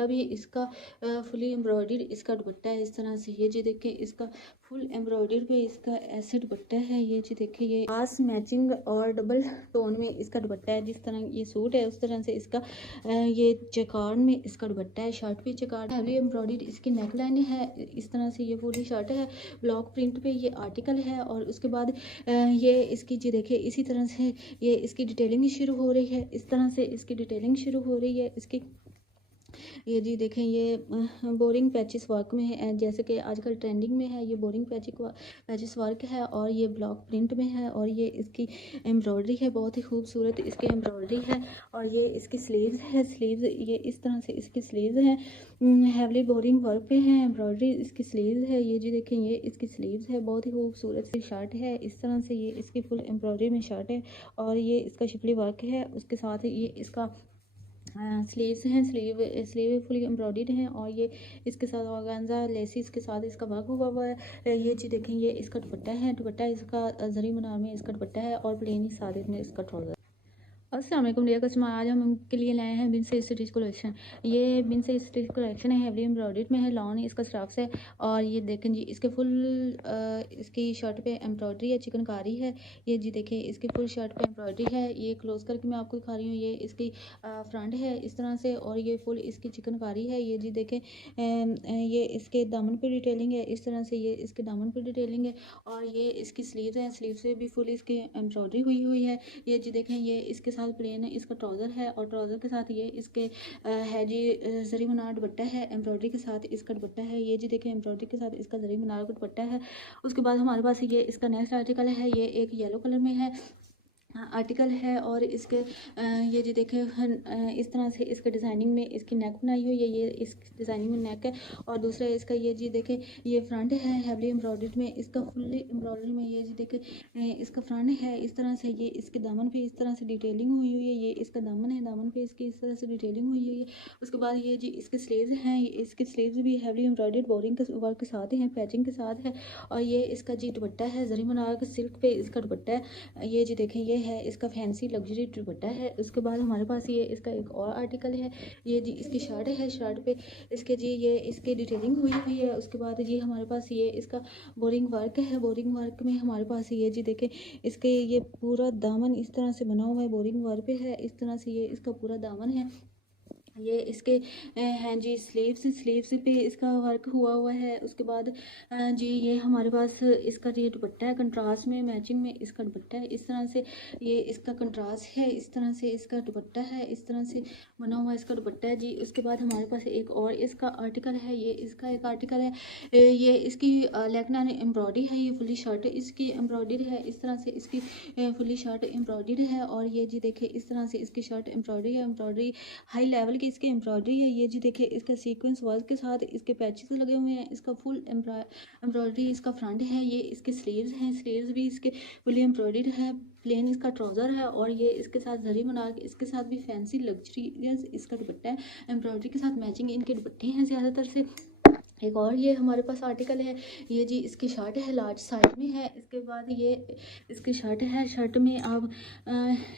दुपट्टा भी इसका fully embroidered इसका दुपट्टा है इस तरह से। ये जी देखें इसका फुल एम्ब्रॉयडर्ड पे इसका ऐसे दुपट्टा है। ये जी देखिए ये खास मैचिंग और डबल टोन में इसका दुपट्टा है। जिस तरह ये सूट है उस तरह से इसका ये चेकार्ड में इसका दुपट्टा है। शर्ट भी चेकार्ड हैवी एम्ब्रॉयडर्ड इसकी नेक लाइन है। इस तरह से ये पूरी शर्ट है। ब्लॉक प्रिंट पे ये आर्टिकल है और उसके बाद ये इसकी जी देखिए इसी तरह से ये इसकी डिटेलिंग शुरू हो रही है। इस तरह से इसकी डिटेलिंग शुरू हो रही है इसकी। ये जी देखें ये बोरिंग पैचेस वर्क में है, जैसे कि आजकल ट्रेंडिंग में है। ये बोरिंग पैचेस वर्क है और ये ब्लॉक प्रिंट में है और ये इसकी एम्ब्रॉयडरी है, बहुत ही खूबसूरत इसकी एम्ब्रॉयडरी है। और ये इसकी स्लीव्स है। स्लीव्स ये इस तरह से इसकी स्लीव्स हैं, हैवली बोरिंग वर्क पे है। एम्ब्रॉयडरी इसकी स्लीव्स है। ये जी देखें ये इसकी स्लीव्स है, बहुत ही खूबसूरत सी शर्ट है। इस तरह से ये इसकी फुल एम्ब्रॉयडरी में शर्ट है और ये इसका शिफली वर्क है। उसके साथ ये इसका स्लीव्स हैं। स्लीव फुली एम्ब्रॉयडर्ड हैं और ये इसके साथ ऑर्गेन्जा लेसिस के साथ इसका वर्क हुआ है। ये जी देखें ये इसका दुपट्टा है। दुपट्टा इसका जरी मुनार में इसका दुपट्टा है और प्लेन ही सादे में इसका ट्राउजर। अस्सलाम वालेकुम डियर कस्टमर, आज हम उनके लिए लाए हैं बिन से स्टिच कलेक्शन। ये बिन से स्टिच कलेक्शन है, हेवली एम्ब्रॉयडर्ड में है। लॉन इसका स्ट्रफ्स है और ये देखें जी इसके फुल इसकी शर्ट पे एम्ब्रॉयडरी है, चिकनकारी है। ये जी देखें इसकी फुल शर्ट पे एम्ब्रॉयडरी है। ये क्लोज करके मैं आपको दिखा रही हूँ। ये इसकी फ्रंट है इस तरह से और ये फुल इसकी चिकनकारी है। ये जी देखें ये इसके दामन पे डिटेलिंग है। इस तरह से ये इसके दामन पे डिटेलिंग है और ये इसकी स्लीव्स है। स्लीव से भी फुल इसकी एम्ब्रॉयडरी हुई है। ये जी देखें ये इसके साथ प्लेन है इसका ट्राउज़र है और ट्राउज़र के साथ ये इसके है जी जरी मुनार दुपट्टा है। एम्ब्रॉयडरी के साथ इसका दुपट्टा है। ये जी देखें एम्ब्रॉयडरी के साथ इसका जरी मुनार का दुपट्टा है। उसके बाद हमारे पास ये इसका नेक्स्ट आर्टिकल है। ये एक येलो कलर में है आर्टिकल है और इसके ये जी देखें इस तरह से इसके डिज़ाइनिंग में इसकी नेक बनाई हुई है। ये इस डिज़ाइनिंग में नेक है और दूसरा इसका ये जी देखें ये फ्रंट है हैवली एम्ब्रॉयडर्ड में इसका फुल्ली एम्ब्रॉयडरी में। ये जी देखें इसका फ्रंट है इस तरह से। ये इसके दामन पे इस तरह से डिटेलिंग हुई है। ये इसका दामन है, दामन पे इसकी इस तरह से डिटेलिंग हुई है। उसके बाद ये जी इसके स्लीव्स हैं। इसके स्लीव्स भी हैवली एम्ब्रॉयडर्ड बोरिंग के वर्क के साथ हैं, पैचिंग के साथ है। और ये इसका जी दुपट्टा है जरी मुनार के सिल्क पे इसका दुपट्टा है। ये जी देखें ये है इसका फैंसी लग्जरी दुपट्टा है। उसके बाद हमारे पास ये इसका एक और आर्टिकल है। ये जी इसकी शर्ट है। शर्ट पे इसके जी ये इसकी डिटेलिंग हुई है। उसके बाद जी हमारे पास ये इसका बोरिंग वर्क है। बोरिंग वर्क में हमारे पास ये जी देखें इसके ये पूरा दामन इस तरह से बना हुआ है, बोरिंग वर्क पे है। इस तरह से ये इसका पूरा दामन है। ये इसके हैं जी स्लीव्स पे इसका वर्क हुआ है। उसके बाद जी ये हमारे पास इसका ये दुपट्टा है, कंट्रास्ट में मैचिंग में इसका दुपट्टा है। इस तरह से ये इसका कंट्रास्ट है। इस तरह से इसका दुपट्टा है, इस तरह से बना हुआ इसका दुपट्टा है जी। उसके बाद हमारे पास एक और इसका आर्टिकल है। ये इसका एक आर्टिकल है। ये इसकी लेगना एम्ब्रॉयडरी है। ये फुली शर्ट इसकी एम्ब्रॉयडरी है। इस तरह से इसकी फुली शर्ट एम्ब्रॉयडरी है और ये जी देखिए इस तरह से इसकी शर्ट एम्ब्रॉयडरी है। एम्ब्रॉयडरी हाई लेवल की इसकी एम्ब्रॉयडरी है। ये जी देखिए इसका सीक्वेंस वर्क के साथ इसके पैचेस लगे हुए हैं। इसका फुल एम्ब्रॉयडरी इसका फ्रंट है। ये इसके स्लीव्स हैं। स्लीव्स भी इसके फुली एम्ब्रॉयडर्ड है। प्लेन इसका ट्राउज़र है और ये इसके साथ जरी बना के इसके साथ भी फैंसी लग्जरियस इसका दुपट्टा है। एम्ब्रॉयडरी के साथ मैचिंग इनके दुपट्टे हैं ज़्यादातर से। एक और ये हमारे पास आर्टिकल है। ये जी इसकी शर्ट है, लार्ज साइज में है। इसके बाद ये इसकी शर्ट है। शर्ट में अब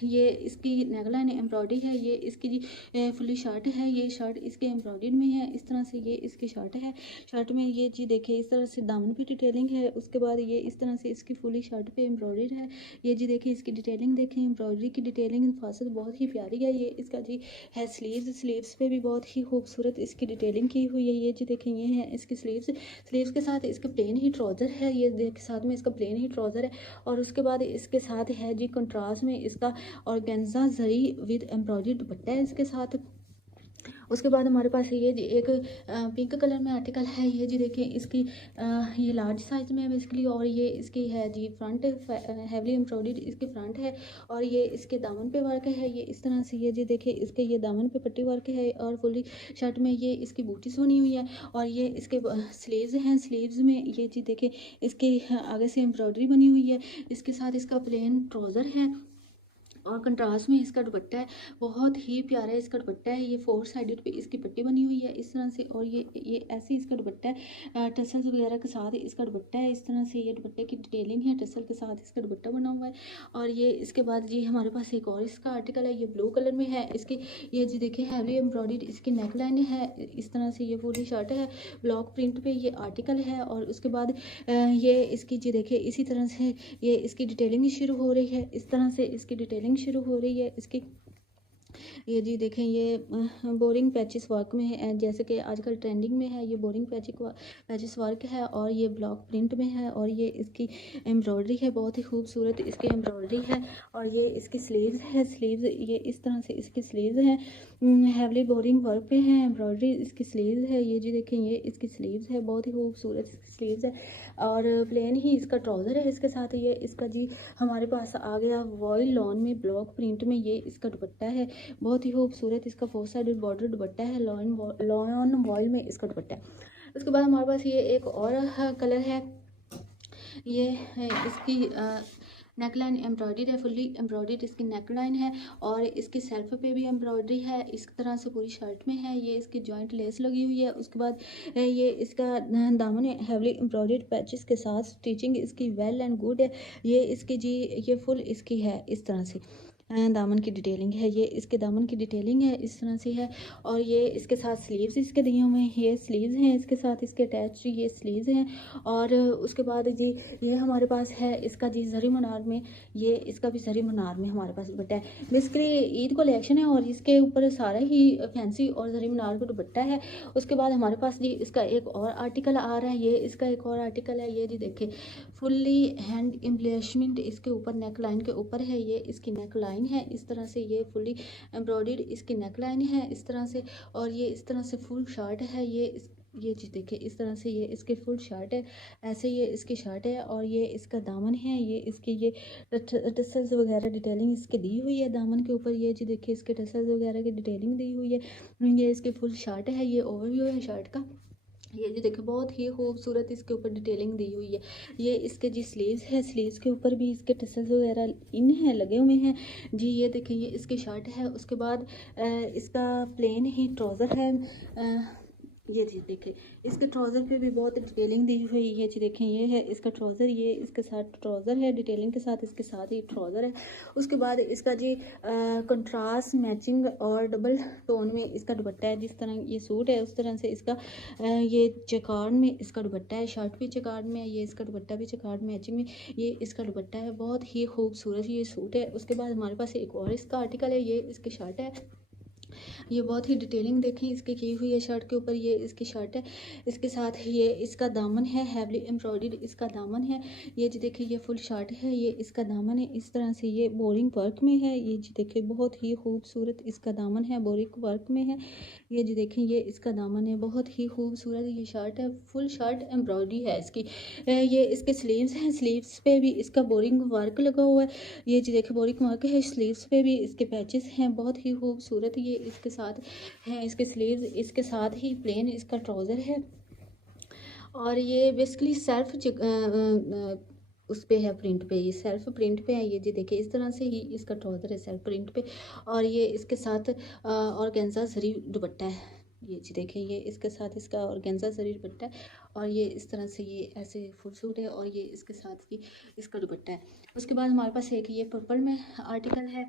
ये इसकी नेकलाइन एम्ब्रॉयडरी है। ये इसकी जी फुली शर्ट है। ये शर्ट इसके एम्ब्रॉयडरी में है। इस तरह से ये इसकी शर्ट है। शर्ट में ये जी देखिए इस तरह से दामन पे डिटेलिंग है। उसके बाद ये इस तरह से इसकी फुली शर्ट पे एम्ब्रॉयडरी है। ये जी देखिए इसकी डिटेलिंग देखें, एम्ब्रॉयडरी की डिटेलिंग फासत बहुत ही प्यारी है। ये इसका जी है स्लीव्स पे भी बहुत ही खूबसूरत इसकी डिटेलिंग की हुई है। ये जी देखें ये है इसकी स्लीव्स के साथ इसके प्लेन ही ट्राउज़र है। ये देख साथ में इसका प्लेन ही ट्राउज़र है और उसके बाद इसके साथ है जी कंट्रास्ट में इसका ऑर्गेन्जा जरी विद एम्ब्रॉयडरी दुपट्टा है इसके साथ। उसके बाद हमारे पास ये एक पिंक कलर में आर्टिकल है। ये जी देखिए इसकी ये लार्ज साइज़ में है बेसिकली और ये इसकी है जी फ्रंट हैवली एम्ब्रॉयडर्ड इसके फ्रंट है और ये इसके दामन पे वर्क है। ये इस तरह से ये जी देखिए इसके ये दामन पे पट्टी वर्क है और फुली शर्ट में ये इसकी बूटीज बनी हुई है और ये इसके स्लीव्स हैं। स्लीव्स में ये जी देखिए इसके आगे से एम्ब्रॉयडरी बनी हुई है। इसके साथ इसका प्लेन ट्राउज़र है और कंट्रास्ट में इसका दुपट्टा है। बहुत ही प्यारा इसका दुपट्टा है। ये 4 साइडेड पे इसकी पट्टी बनी हुई है। इस तरह से, और ये ऐसे इसका दुपट्टा है टसल्स वगैरह के साथ इसका दुपट्टा है। इस तरह से ये दुपट्टे की डिटेलिंग है, टसल के साथ इसका दुपट्टा बना हुआ है। और ये इसके बाद जी हमारे पास एक और इसका आर्टिकल है, ये ब्लू कलर में है। इसकी ये जी देखिए हैवी एम्ब्रॉयडर्ड इसकी नेक लाइन है। इस तरह से ये पूरी शर्ट है, ब्लॉक प्रिंट पे ये आर्टिकल है। और उसके बाद ये इसकी जी देखिए इसी तरह से ये इसकी डिटेलिंग शुरू हो रही है। इस तरह से इसकी डिटेलिंग शुरू हो रही है इसकी। ये जी देखें ये बोरिंग पैचेस वर्क में है, जैसे कि आजकल ट्रेंडिंग में है। ये बोरिंग पैचेस वर्क है और ये ब्लॉक प्रिंट में है। और ये इसकी एम्ब्रॉयडरी है, बहुत ही खूबसूरत इसकी एम्ब्रॉयडरी है। और ये इसकी स्लीव्स है, स्लीव्स ये इस तरह से इसकी स्लीव्स हैं, हैवली बोरिंग वर्क पे है, एम्ब्रॉयडरी इसकी स्लीव्स है। ये जी देखें ये इसकी स्लीव्स है, बहुत ही खूबसूरत इसकी स्लीव्स है। और प्लेन ही इसका ट्राउज़र है इसके साथ। ये इसका जी हमारे पास आ गया वॉयल लॉन में ब्लॉक प्रिंट में, ये इसका दुपट्टा है, बहुत ही खूबसूरत इसका 4 साइडेड बॉर्डर दुपट्टा है, लॉन वॉयल में इसका दुपट्टा है। उसके बाद हमारे पास ये एक और कलर है, ये है इसकी नेकलाइन एम्ब्रॉयडरी है, फुल्ली एम्ब्रॉयडरी इसकी नेकलाइन है। और इसकी सेल्फ पे भी एम्ब्रॉयडरी है, इस तरह से पूरी शर्ट में है। ये इसकी जॉइंट लेस लगी हुई है। उसके बाद ये इसका दामन हैवली एम्ब्रॉयडर्ड पैचेस के साथ स्टिचिंग इसकी वेल एंड गुड है। ये इसकी जी ये फुल इसकी है, इस तरह से दामन की डिटेलिंग है। ये इसके दामन की डिटेलिंग है, इस तरह से है। और ये इसके साथ स्लीव्स इसके दिए हुए हैं, ये स्लीव्स हैं इसके साथ, इसके अटैच ये स्लीव्स हैं। और उसके बाद जी ये हमारे पास है इसका जी जरी मनार में, ये इसका भी जरी मनार में हमारे पास दुपट्टा है। बेसिकली ईद कलेक्शन है और इसके ऊपर सारा ही फैंसी और जरी मनार का दुपट्टा है। उसके बाद हमारे पास जी इसका एक और आर्टिकल आ रहा है, ये इसका एक और आर्टिकल है। ये जी देखिए फुल्ली हैंड एम्ब्लिशमेंट इसके ऊपर नेक लाइन के ऊपर है, ये इसकी नेक लाइन है। इस तरह से ये फुल्ली एम्ब्रॉयडर्ड इसकी नेक लाइन है, इस तरह से। और ये इस तरह से फुल शर्ट है। ये चीज़ देखिए इस तरह से ये इसकी फुल शर्ट है, ऐसे ये इसकी शर्ट है। और ये इसका दामन है, ये इसके ये टसल्स वगैरह डिटेलिंग इसके दी हुई है दामन के ऊपर। ये जी देखिए इसके टसल्स वगैरह की डिटेलिंग दी हुई है। ये इसकी फुल शर्ट है, ये ओवरव्यू है शर्ट का। ये जी देखिए बहुत ही खूबसूरत इसके ऊपर डिटेलिंग दी हुई है। ये इसके जी स्लीव्स है, स्लीव्स के ऊपर भी इसके टसल्स वगैरह इन है लगे हुए हैं जी। ये देखिए ये इसकी शर्ट है। उसके बाद इसका प्लेन ही ट्राउज़र है। ये जी देखिए इसके ट्राउज़र पे भी बहुत डिटेलिंग दी हुई है। ये जी देखें ये है इसका ट्राउज़र, ये इसके साथ ट्राउज़र है डिटेलिंग के साथ, इसके साथ ही ट्राउज़र है। उसके बाद इसका जी कंट्रास्ट मैचिंग और डबल टोन में इसका दुपट्टा है। जिस तरह ये सूट है उस तरह से इसका ये चेकार्ड में इसका दुपट्टा है, शर्ट भी चेकार्ड में है, ये इसका दुपट्टा भी चेकार्ड मैचिंग में ये इसका दुपट्टा है। बहुत ही खूबसूरत ये सूट है। उसके बाद हमारे पास एक और इसका आर्टिकल है, ये इसकी शर्ट है। ये बहुत ही डिटेलिंग देखें इसकी की हुई है शर्ट के ऊपर, ये इसकी शर्ट है। इसके साथ ये इसका दामन है, हैवली एम्ब्रॉयडर्ड इसका दामन है। ये जी देखिए ये फुल शर्ट है, ये इसका दामन है, इस तरह से ये बोरिंग वर्क में है। ये जी देखिए बहुत ही खूबसूरत इसका दामन है, बोरिंग वर्क में है। ये जी देखें ये इसका दामन है, बहुत ही खूबसूरत ये शर्ट है, फुल शर्ट एम्ब्रॉयडरी है इसकी। ये इसके स्लीव्स हैं, स्लीव्स पे भी इसका बोरिंग वर्क लगा हुआ है। ये जी देखिए बोरिंग वर्क है, स्लीव्स पे भी इसके पैचेस हैं, बहुत ही खूबसूरत ये इसके साथ है। इसके स्लीव्स इसके साथ ही प्लेन इसका ट्राउज़र है। और ये बेसिकली सेल्फ उस पे है प्रिंट पे, ये सेल्फ प्रिंट पे है। ये जी देखिए इस तरह से ही इसका ट्राउज़र है सेल्फ प्रिंट पे। और ये इसके साथ ऑर्गेन्जा जरी दुपट्टा है। ये जी देखिए ये इसके साथ इसका ऑर्गेन्जा जरी दुपट्टा है। और ये इस तरह से ये ऐसे फुल सूट है और ये इसके साथ ही इसका दुपट्टा है। उसके बाद हमारे पास एक ये पर्पल में आर्टिकल है।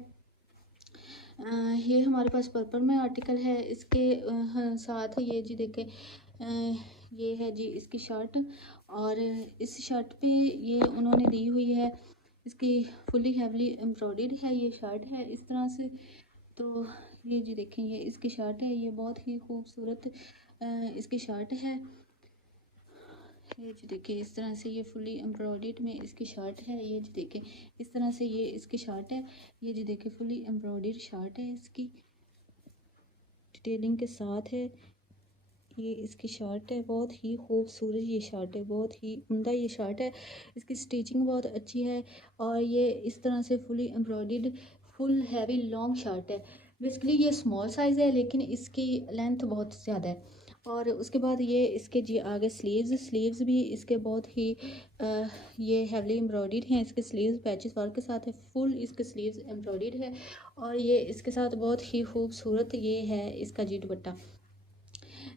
ये हमारे पास पर्पल में आर्टिकल है। इसके साथ ये जी देखें ये है जी इसकी शर्ट। और इस शर्ट पे ये उन्होंने दी हुई है, इसकी फुली हैवली एम्ब्रॉयडर्ड है ये शर्ट है इस तरह से। तो ये जी देखें ये इसकी शर्ट है, ये बहुत ही खूबसूरत इसकी शर्ट है। ये जी देखिए इस तरह से ये फुली एम्ब्रॉयडर्ड में इसकी शर्ट है। ये जी देखिए इस तरह से ये इसकी शर्ट है। ये जी देखिए फुली एम्ब्रॉयडर्ड शर्ट है, इसकी डिटेलिंग के साथ है। ये इसकी शर्ट है, बहुत ही खूबसूरत ये शर्ट है, बहुत ही उम्दा ये शर्ट है। इसकी स्टिचिंग बहुत अच्छी है। और ये इस तरह से fully embroidered full heavy long shirt है। बेसिकली ये स्मॉल साइज़ है लेकिन इसकी लेंथ बहुत ज़्यादा है। और उसके बाद ये इसके जी आगे स्लीव्स भी इसके बहुत ही ये हैवली एम्ब्रॉयडर्ड हैं। इसके स्लीव्स पैचेस वर्क के साथ है, फुल इसके स्लीव्स एम्ब्रॉयडर्ड है। और ये इसके साथ बहुत ही खूबसूरत ये है इसका जी दुपट्टा।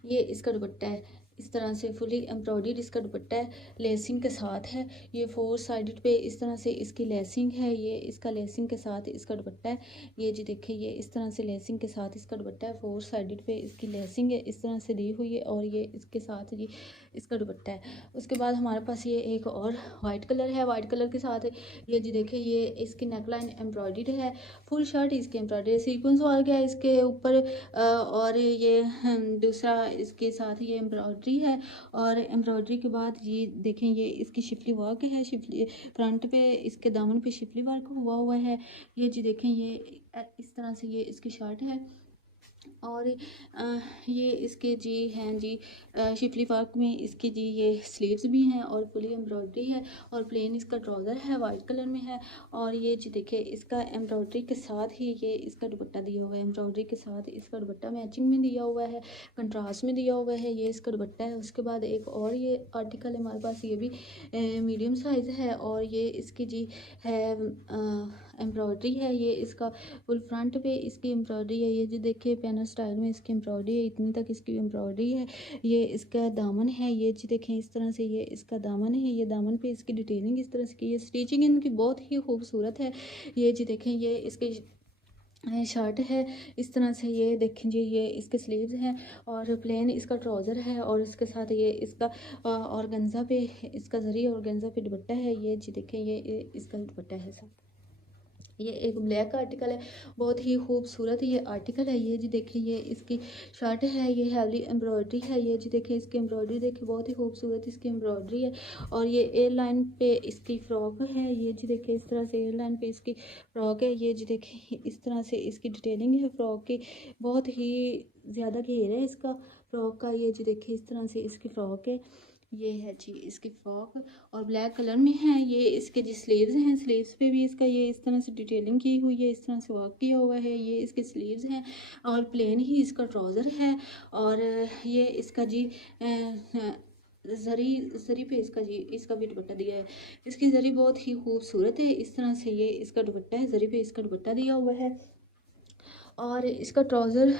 ये इसका दुपट्टा है, इस तरह से फुली एम्ब्रॉयडर्ड इसका दुपट्टा है, लेसिंग के साथ है। ये 4 साइडेड पे इस तरह से इसकी लेसिंग है, ये इसका लेसिंग के साथ इसका दुपट्टा है। ये जी देखिए ये इस तरह से लेसिंग के साथ इसका दुपट्टा है, 4 साइडेड पे इसकी लेसिंग है इस तरह से दी हुई है, और ये इसके साथ जी इसका दुपट्टा है। उसके बाद हमारे पास ये एक और वाइट कलर है, वाइट कलर के साथ ये जी देखिए ये इसकी नेकलाइन एम्ब्रॉयडर्ड है, फुल शर्ट इसकी एम्ब्रॉयडरी सीक्वेंस आ गया इसके ऊपर, और ये दूसरा इसके साथ ये एम्ब्रॉयडरी है। और एम्ब्रॉयडरी के बाद ये देखें ये इसकी शिफली वर्क है, शिफली फ्रंट पे इसके दामन पे शिफली वर्क हुआ है। ये जी देखें ये इस तरह से ये इसकी शर्ट है, और ये इसके जी हैं जी शिफली वर्क में इसकी जी ये स्लीव्स भी हैं, और फुली एम्ब्रॉयडरी है, और प्लेन इसका ट्राउज़र है, वाइट कलर में है। और ये जी देखिए इसका एम्ब्रॉयडरी के साथ ही ये इसका दुपट्टा दिया हुआ है, एम्ब्रॉयडरी के साथ इसका दुपट्टा मैचिंग में दिया हुआ है, कंट्रास्ट में दिया हुआ है, ये इसका दुपट्टा है। उसके बाद एक और ये आर्टिकल है हमारे पास, ये भी मीडियम साइज़ है, और ये इसकी जी है एम्ब्रॉयडरी है, ये इसका फुल फ्रंट पे इसकी एम्ब्रॉयडरी है। ये जो देखिए पैनल स्टाइल में इसकी एम्ब्रॉयडरी है, इतनी तक इसकी एम्ब्रॉयडरी है। ये इसका दामन है, ये जी देखें इस तरह से ये इसका दामन है, ये दामन पे इसकी डिटेलिंग इस तरह से की है, स्टिचिंग इनकी बहुत ही खूबसूरत है। ये जी देखें ये इसकी शर्ट है, इस तरह से ये देखें जी ये इसके स्लीव्स हैं, और प्लेन इसका ट्राउज़र है, और इसके साथ ये इसका ऑर्गेन्जा पे इसका जरी ऑर्गेन्जा पे दुपट्टा है। ये जी देखें ये इसका दुपट्टा है साथ। ये एक ब्लैक आर्टिकल है, बहुत ही खूबसूरत ये आर्टिकल है। ये जी देखिए ये इसकी शर्ट है, ये हैवी एम्ब्रॉयडरी है। ये जी देखिए इसकी एम्ब्रॉयडरी देखिए बहुत ही खूबसूरत इसकी एम्ब्रॉयडरी है, और ये एयर लाइन पे इसकी फ़्रॉक है। ये जी देखिए इस तरह से एयर लाइन पे इसकी फ़्रॉक है। ये जी देखिए इस तरह से इसकी डिटेलिंग है फ़्रॉक की, बहुत ही ज़्यादा घेर है इसका फ़्रॉक का। ये जी देखिए इस तरह से इसकी फ़्रॉक है, ये है जी इसकी फ्रॉक, और ब्लैक कलर में है। ये इसके जो स्लीव्स हैं, स्लीव्स पे भी इसका ये इस तरह से डिटेलिंग की हुई है, इस तरह से वर्क किया हुआ है। ये इसके स्लीव्स हैं, और प्लेन ही इसका ट्राउज़र है, और ये इसका जी जरी जरी पे इसका जी इसका भी दुपट्टा दिया है। इसकी जरी बहुत ही खूबसूरत है, इस तरह से ये इसका दुपट्टा है, जरी पे इसका दुपट्टा दिया हुआ है, और इसका ट्राउज़र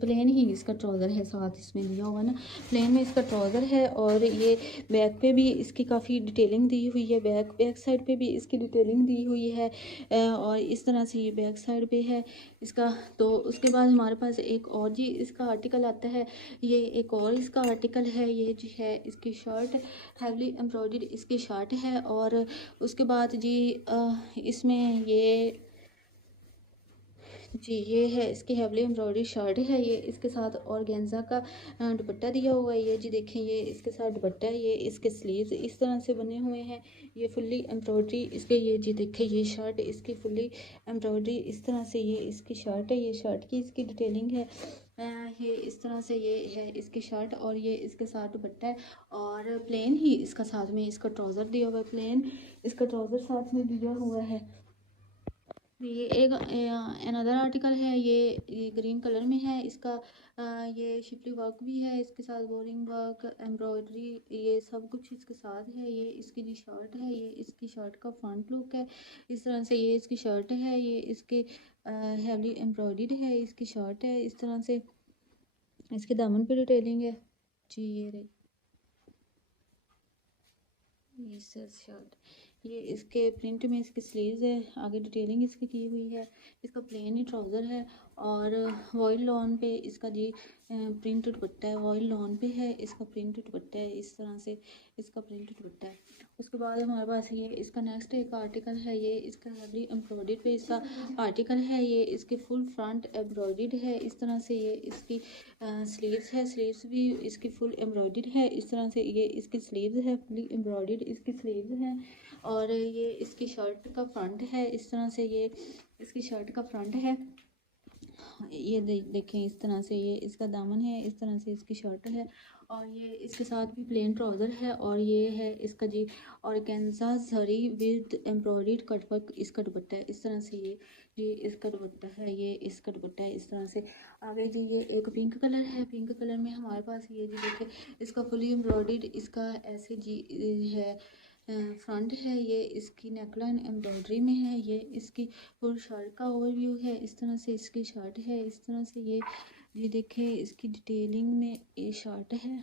प्लेन ही इसका ट्राउज़र है, साथ इसमें दिया हुआ ना प्लेन में इसका ट्राउज़र है। और ये बैक पे भी इसकी काफ़ी डिटेलिंग दी हुई है, बैक साइड पे भी इसकी डिटेलिंग दी हुई है, और इस तरह से ये बैक साइड पे है इसका। तो उसके बाद हमारे पास एक और जी इसका आर्टिकल आता है, ये एक और इसका आर्टिकल है। ये जी है इसकी शर्ट, हैवली एम्ब्रॉयडर्ड इसकी शर्ट है, और उसके बाद जी इसमें ये जी ये है इसकी हेवली एम्ब्रॉयडरी शर्ट है। ये इसके साथ ऑर्गेन्जा का दुपट्टा दिया हुआ है। ये जी देखें ये इसके साथ दुपट्टा है, ये इसके स्लीव्स इस तरह से बने हुए हैं, ये फुल्ली एम्ब्रॉयडरी इसके। ये जी देखें ये शर्ट इसकी फुल्ली एम्ब्रॉयडरी इस तरह से ये इसकी शर्ट है, ये शर्ट की इसकी डिटेलिंग है। ये इस तरह से ये है इसकी शर्ट, और ये इसके साथ दुपट्टा है, और प्लेन ही इसका साथ में इसका ट्राउज़र दिया हुआ है, प्लेन इसका ट्राउज़र साथ में दिया हुआ है। ये एक अनदर आर्टिकल है, ये ग्रीन कलर में है इसका, ये शिफली वर्क भी है इसके साथ, बोरिंग वर्क एम्ब्रॉयडरी ये सब कुछ इसके साथ है। ये इसकी जो शर्ट है, ये इसकी शर्ट का फ्रंट लुक है, इस तरह से ये इसकी शर्ट है, ये इसके हैवी एम्ब्रॉयडर्ड है इसकी शर्ट है, इस तरह से इसके दामन पे डिटेलिंग है जी। ये रही ये शर्ट, ये इसके प्रिंट में इसकी स्लीव्स है, आगे डिटेलिंग इसकी की हुई है। इसका प्लेन ही ट्राउज़र है, और वॉइल लॉन पे इसका जी प्रिंट दुपट्टा है, वॉइल लॉन पे है इसका प्रिंट दुपट्टा है, इस तरह से इसका प्रिंट दुपट्टा है। उसके बाद हमारे पास ये इसका नेक्स्ट एक आर्टिकल है, ये इसका हैवी एम्ब्रॉयडर्ड पे इसका आर्टिकल है। ये इसके फुल फ्रंट एम्ब्रॉयडर्ड है, इस तरह से ये इसकी स्लीव्स है, स्लीव्स भी इसकी फुल एम्ब्रॉयडर्ड है, इस तरह से ये इसकी स्लीव्स है, फुली एम्ब्रॉयडर्ड इसकी स्लीव्स हैं। और ये इसकी शर्ट का फ्रंट है, इस तरह से ये इसकी शर्ट का फ्रंट है। ये देखें इस तरह से ये इसका दामन है, इस तरह से इसकी शर्ट है, और ये इसके साथ भी प्लेन ट्राउज़र है। और ये है इसका जी ऑर्गेन्जा जरी विद एम्ब्रॉयडर्ड कटवर्क इसका दुपट्टा है, इस तरह से ये इसका दुपट्टा है, ये इसका दुपट्टा है इस तरह से। आगे जी ये एक पिंक कलर है, पिंक कलर में हमारे पास ये जी देखें इसका फुली एम्ब्रॉयडर्ड इसका ऐसे जी है फ्रंट है, ये इसकी नेकलाइन एम्ब्रॉयडरी में है। ये इसकी फुल शर्ट का ओवरव्यू है, इस तरह से इसकी शर्ट है, इस तरह से ये ये देखिए इसकी डिटेलिंग में ये शर्ट है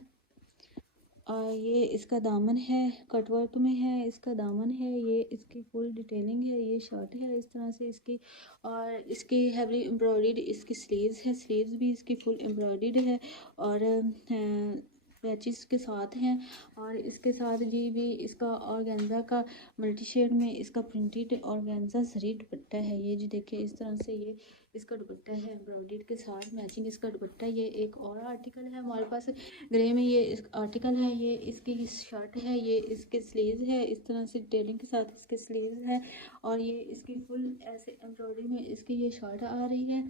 और ये इसका दामन है, कटवर्क में है, इसका दामन है, ये इसकी फुल डिटेलिंग है, ये शर्ट है इस तरह से इसकी। और इसकी हैवी एम्ब्रॉयडर्ड इसकी स्लीव्स है, स्लीव्स भी इसकी फुल एम्ब्रॉयडर्ड है और पैचेस के साथ हैं। और इसके साथ जी भी इसका ऑर्गेन्जा का मल्टी शेड में इसका प्रिंटेड ऑर्गेन्जा जरी दुपट्टा है। ये जी देखिए इस तरह से ये इसका दुपट्टा है एम्ब्रॉयडर्ड के साथ मैचिंग इसका दुपट्टा। ये एक और आर्टिकल है हमारे पास ग्रे में, ये इस आर्टिकल है, ये इसकी शर्ट है, ये इसके स्लीव्स है, इस तरह से डिटेलिंग के साथ इसके स्लीव्स है और ये इसकी फुल ऐसे एम्ब्रॉयडरी में इसकी ये शर्ट आ रही है।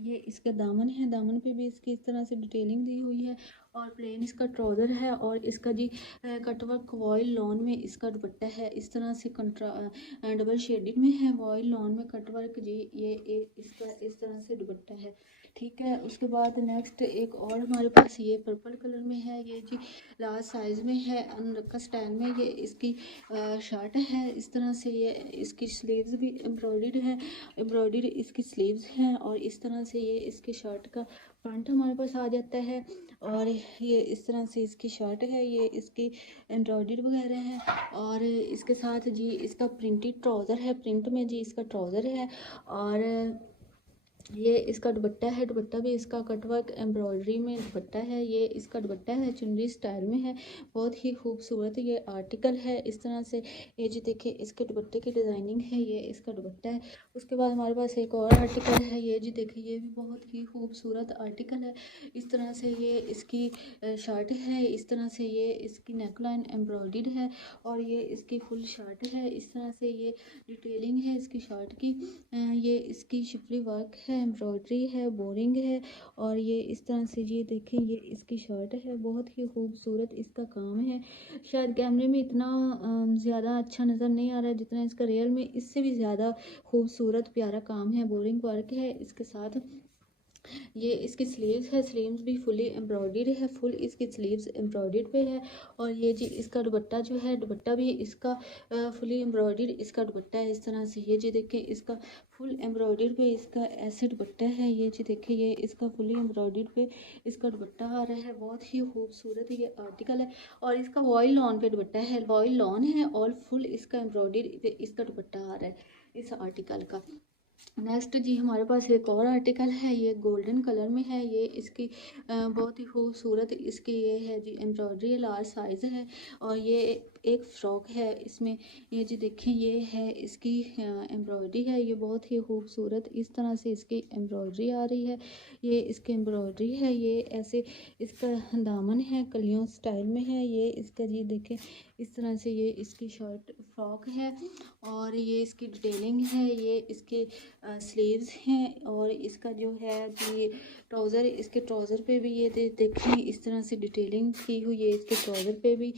ये इसका दामन है, दामन पे भी इसकी इस तरह से डिटेलिंग दी हुई है और प्लेन इसका ट्राउज़र है और इसका जी कटवर्क वॉयल लॉन में इसका दुपट्टा है। इस तरह से डबल शेडिंग में है, वॉयल लॉन में कटवर्क जी, ये इसका इस तरह से दुपट्टा है। ठीक है, उसके बाद नेक्स्ट एक और हमारे पास ये पर्पल कलर में है, ये जी लार्ज साइज़ में है, अनरखा स्टाइल में, ये इसकी शर्ट है। इस तरह से ये इसकी स्लीव्स भी एम्ब्रॉयडर्ड है, एम्ब्रॉयडर्ड इसकी स्लीव्स हैं और इस तरह से ये इसकी शर्ट का फ्रंट हमारे पास आ जाता है और ये इस तरह से इसकी शर्ट है, ये इसकी एम्ब्रॉयडर्ड वगैरह है और इसके साथ जी इसका प्रिंटेड ट्राउज़र है, प्रिंट में जी इसका ट्राउज़र है और ये इसका दुपट्टा है, दुपट्टा भी इसका कटवर्क एम्ब्रॉयडरी में दुपट्टा है। ये इसका दुपट्टा है, चुनरी स्टाइल में है, बहुत ही खूबसूरत ये आर्टिकल है। इस तरह से ये जी देखिए इसके दुपट्टे की डिज़ाइनिंग है, ये इसका दुपट्टा है। उसके बाद हमारे पास एक और आर्टिकल है, ये जी देखिए ये भी बहुत ही खूबसूरत आर्टिकल है। इस तरह से ये इसकी शर्ट है, इस तरह से ये इसकी नेकलाइन एम्ब्रॉयडर्ड है और ये इसकी फुल शर्ट है। इस तरह से ये डिटेलिंग है इसकी शर्ट की, ये इसकी शिफली वर्क है, एम्ब्रॉयडरी है, बोरिंग है और ये इस तरह से ये देखें ये इसकी शर्ट है, बहुत ही खूबसूरत इसका काम है। शायद कैमरे में इतना ज़्यादा अच्छा नज़र नहीं आ रहा है जितना इसका रियल में इससे भी ज़्यादा खूबसूरत प्यारा काम है, बोरिंग वर्क है इसके साथ। ये इसकी स्लीव्स है, स्लीव्स भी फुली एम्ब्रॉयडर्ड है, फुल इसकी स्लीव्स एम्ब्रॉयडर्ड पे है और ये जी इसका दुपट्टा जो है, दुपट्टा भी इसका फुली एम्ब्रॉयडर्ड इसका दुपट्टा है। इस तरह से ये जी देखिए इसका फुल एम्ब्रॉयडर्ड पे इसका ऐसे दुपट्टा है, ये जी देखिए ये इसका फुली एम्ब्रॉयडर्ड पे इसका दुपट्टा आ रहा है, बहुत ही खूबसूरत ये आर्टिकल है और इसका वॉयल लॉन पे दुपट्टा है, वॉयल लॉन है और फुल इसका एम्ब्रॉयडर्ड इसका दुपट्टा आ रहा है इस आर्टिकल का। नेक्स्ट जी हमारे पास एक और आर्टिकल है, ये गोल्डन कलर में है, ये इसकी बहुत ही खूबसूरत इसकी ये है जी एम्ब्रॉयडरी, लार्ज साइज़ है और ये एक फ्रॉक है इसमें। ये जी देखें ये है इसकी एम्ब्रॉयडरी है, ये बहुत ही खूबसूरत इस तरह से इसकी एम्ब्रॉयडरी आ रही है, ये इसकी एम्ब्रॉयडरी है, ये ऐसे इसका दामन है, कलियों स्टाइल में है। ये इसका जी देखें इस तरह से ये इसकी शर्ट फ्रॉक है और ये इसकी डिटेलिंग है, ये इसके स्लीव्स हैं और इसका जो है ये इसके ट्राउज़र पे भी ये देखें इस तरह से डिटेलिंग की हुई है इसके ट्राउज़र पे भी।